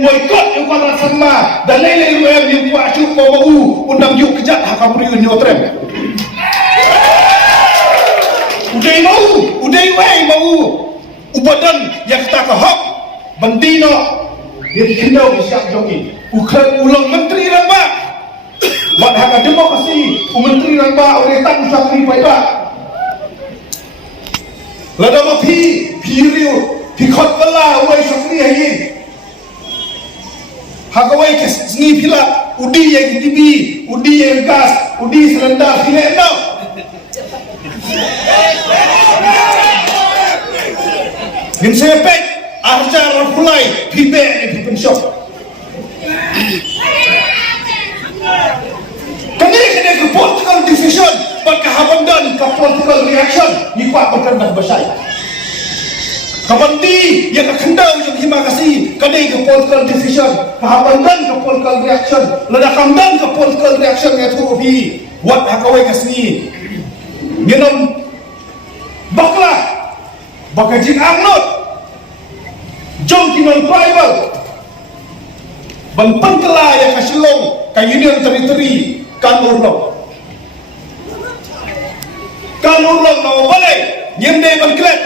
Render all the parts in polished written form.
yang boykot yang kuat sama dan lain-lain yang buat asyuk mau undang yuk kejat hakam riun nyotrem udah mau ubadan yang kita kehok bendino dia dikendau siap jogi bukan ulang menteri ramba buat hak demokrasi menteri ramba oleh tak usah riba lada mapi piriu pikot bala wai sakri hayin hagawai kesni pila udi yang tibi udi yang gas udi selendar pila no min sepek arja rafulai pibe ni pensyok kani ke political decision pagkahabandan ka political reaction ni kuat berkendak besar kabandi yang kendau yang hima kasih kadai ke political decision kahabandan ke political reaction ledakamdan ke political reaction ya tu bi wat hakawai kasni minum bakla bakajin angnot jom kinon tribal ban pangkala yang kasilong ka union territory kan urlong no balai nyemde ban klet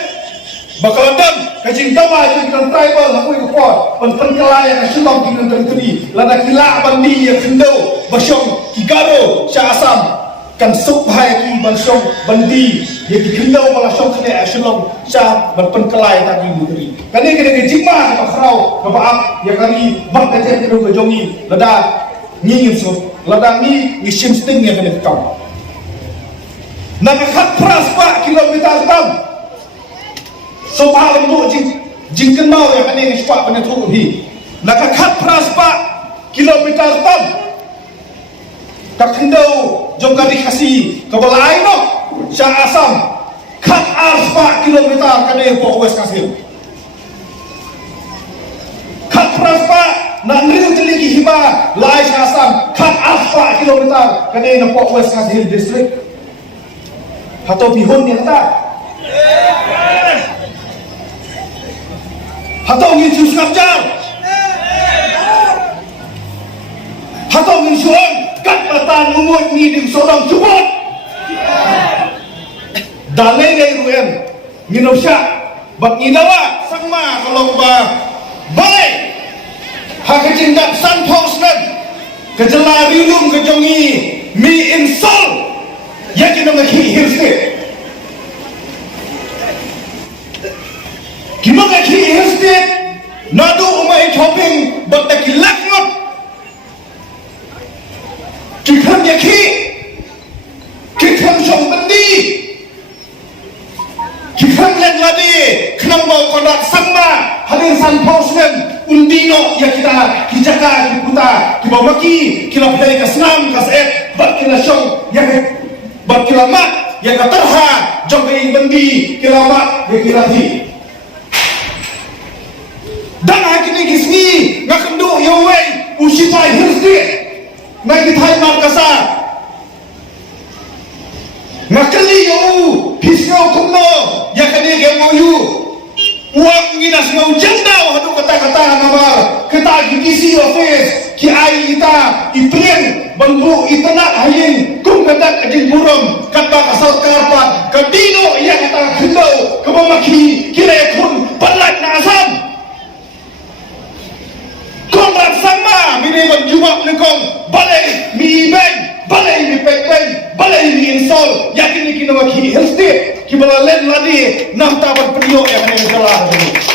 bakal dam kajing tawa kinon tribal aku ikut ban pangkala yang kasilong kinon territory lada kila bandi yang kendau basyong kigaro sya asam kan subhai ki basyong bandi yang dikendau malah syong kene asyong sya ban pangkala yang tadi negeri kani kene jima ka khrau ka baap ya kani bak ka jet ke jongi lada ngingin so lada ni sim sting yang kene kau nak khat pras pa kilometer tam so paling tu jingken mau yang kene ni spa bene tu hi nak khat pras pa kilometer tam ka kendau jong kari kasi ka balai no sya asam khat arpa kilometer kene po west kasih khat praspa na nriu teligi hima lai sya asam khat arpa kilometer kene na po west kasih district hato bihon ni ta hato ngin sus ngapjar hato ngin suon kat batan umut ni dim sodong cubot dalai dari ruem nginusya bak ngidawa sama kalau ba balai hak cinta san posnan kejela rilum kejongi mi insol ya kena ngaki hirse gimana ngaki hirse nadu umai shopping bak takilak ngot kikam yaki kikam syong bendi kikam yang ladi kenang bau kodak sama hadir san posmen undino ya kita kijaka kiputa kibawaki kila play ka senam ka set bat kila syong ya bat kila mat ya ka terha jong being bendi kila mat ya kila hi dan hakini kisni ngakendu yowei usipai hirsti ngai thai markasa ngakali yo pisno kumno yakani gemoyu uang nginas ngau jendau hadu kata-kata namar kita gisi office ki ai ita iprien bangbu itana hayin kum kadak ajin burum kata kasal karpat kadino yang kata kendau kemamaki kire kun palat nasam konrak sama mini menjumak lekong balai mi beng balai mi pekbeng balai mi insol yakin kini waki hesti kibala len ladi nam tabat priyo yang kena salah ini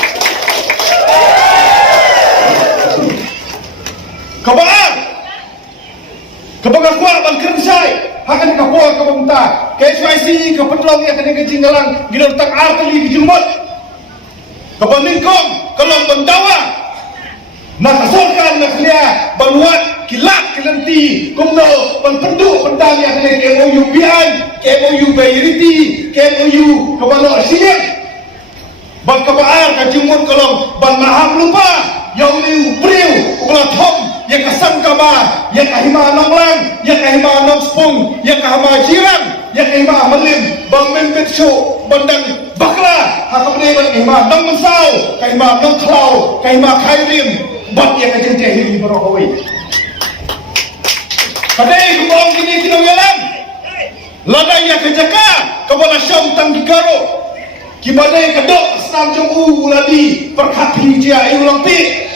kabar kuat bang kerjai hakan kapol kabangta KSYC kepetlong yang kena kejinggalan gidor tak arteli bijumot kabandingkong kalau mendawa nakasolkan naklia banuat kilak kelenti kumno penpenduk pendang yang kena KMOU bian KMOU bayiriti KMOU kabalo siap bang kabar kajumut kolong bang maham lupa yang liu priu ulah thom yang kasang kaba yang kahima nonglang yang kahima nong spung yang kahama jiran yang ima melim bang mempet show bandang bakla hakam ne bang ima nang mensau kai ma nang klau kai ma kai lim bat yang kajeng teh hi beroi kadai kumong kini kinong yalam ladai ya kejaka kabala syam tang gigaro kibadai kedok senam jong uladi perkat hijia ayu lampi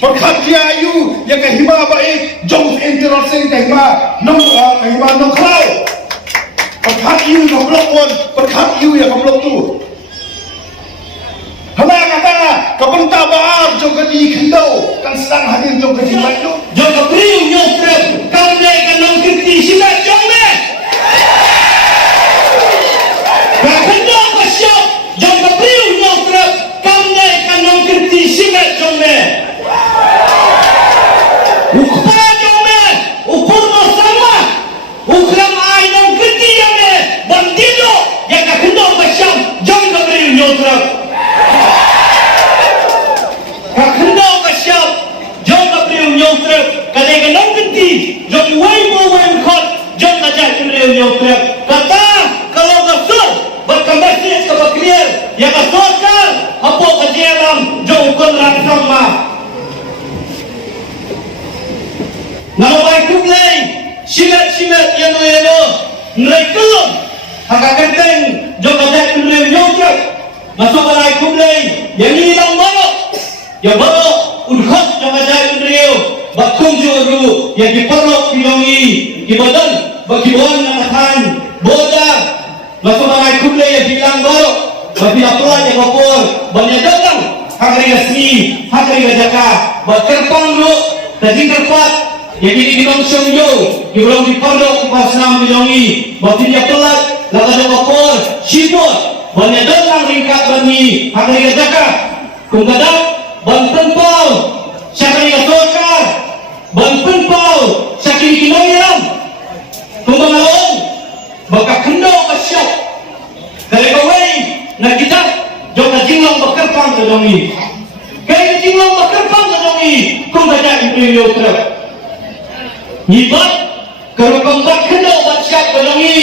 perkat dia ayu yang kahima baik jong intersen kahima nong klau perkat iu yang blok pun perkat iu yang blok tu hana kata kabenta baar jong kadi kendau kan sedang hadir jong kadi baik tu jong kepriu nyotrep kamne kanong kirti silat jong me kakendo kasyap jong kepriu nyotrep kamne kanong kirti silat jong me ukpa jong me upurno sama ukram ay nong kirti jong me bandido yang kakendo kasyap jong kepriu nyotrep kakendo kasyap jong kepriu nyotrep kadang nong kirti jong way kot jong kajak kepriu nyotrep kata kalau gasur berkembasi kebakian yang gasukkan apa kajian jong kon raksam ma nama baik kumlay silat yang nilai kelum haka kenteng jong kajak kepriu nyotrep masuk balai kumlay yang hilang barok yang barok udhot jong kajak kepriu bakung juru yang diperlok pilongi kibadan bagiwan nangatan boda masuk balai kumlay yang hilang barok bagi aplah yang kopor banyak datang hakari gasmi hakari gajaka bakerpang lu daging kerpat yang ini dinong syongyo kibulong diperlok kupasnam pilongi bagi aplah lakada kopor sipot banyak datang ringkat bani hakari gajaka kumgadak banten pau syakari gasokar banten pau syakiri kinoyam kumbangalong baka kendo kasyap kaya kawai na kita jom na jinglong bakerpang kadongi kaya na jinglong bakerpang kadongi kung kaya impriyo trap nyibat karukong bat kendo bat syap kadongi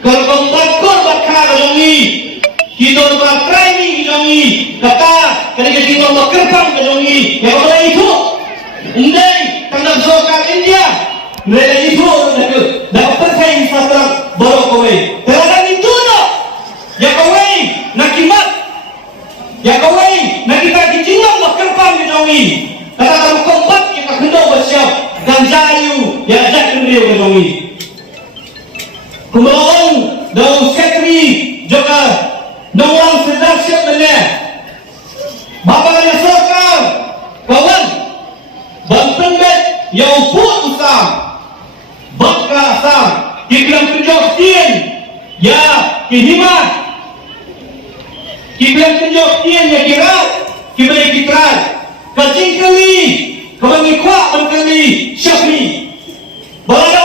karukong bat kor bat ka kadongi hidor bat kraimi kadongi kata kaya jinglong bakerpang kadongi kaya kawai itu indai tandang sokal India mereka itu dapat persaing satra borok kawai terhadap itu ya kawai nakimat ya kawai nakita kijingang bakerpang kadongi kata kamu kombat yang kakendau bersiap ganjayu yang ajak kendriu kadongi kumbaong daun sekri juga nongwang sedang siap benar bapaknya sokar kawan banten bet yang pun usang bakal sang kiblang penjok tien ya kihimah kiblang penjok tien ya kira kiblang kitran kacing kali kawangi kuat berkali syakri balada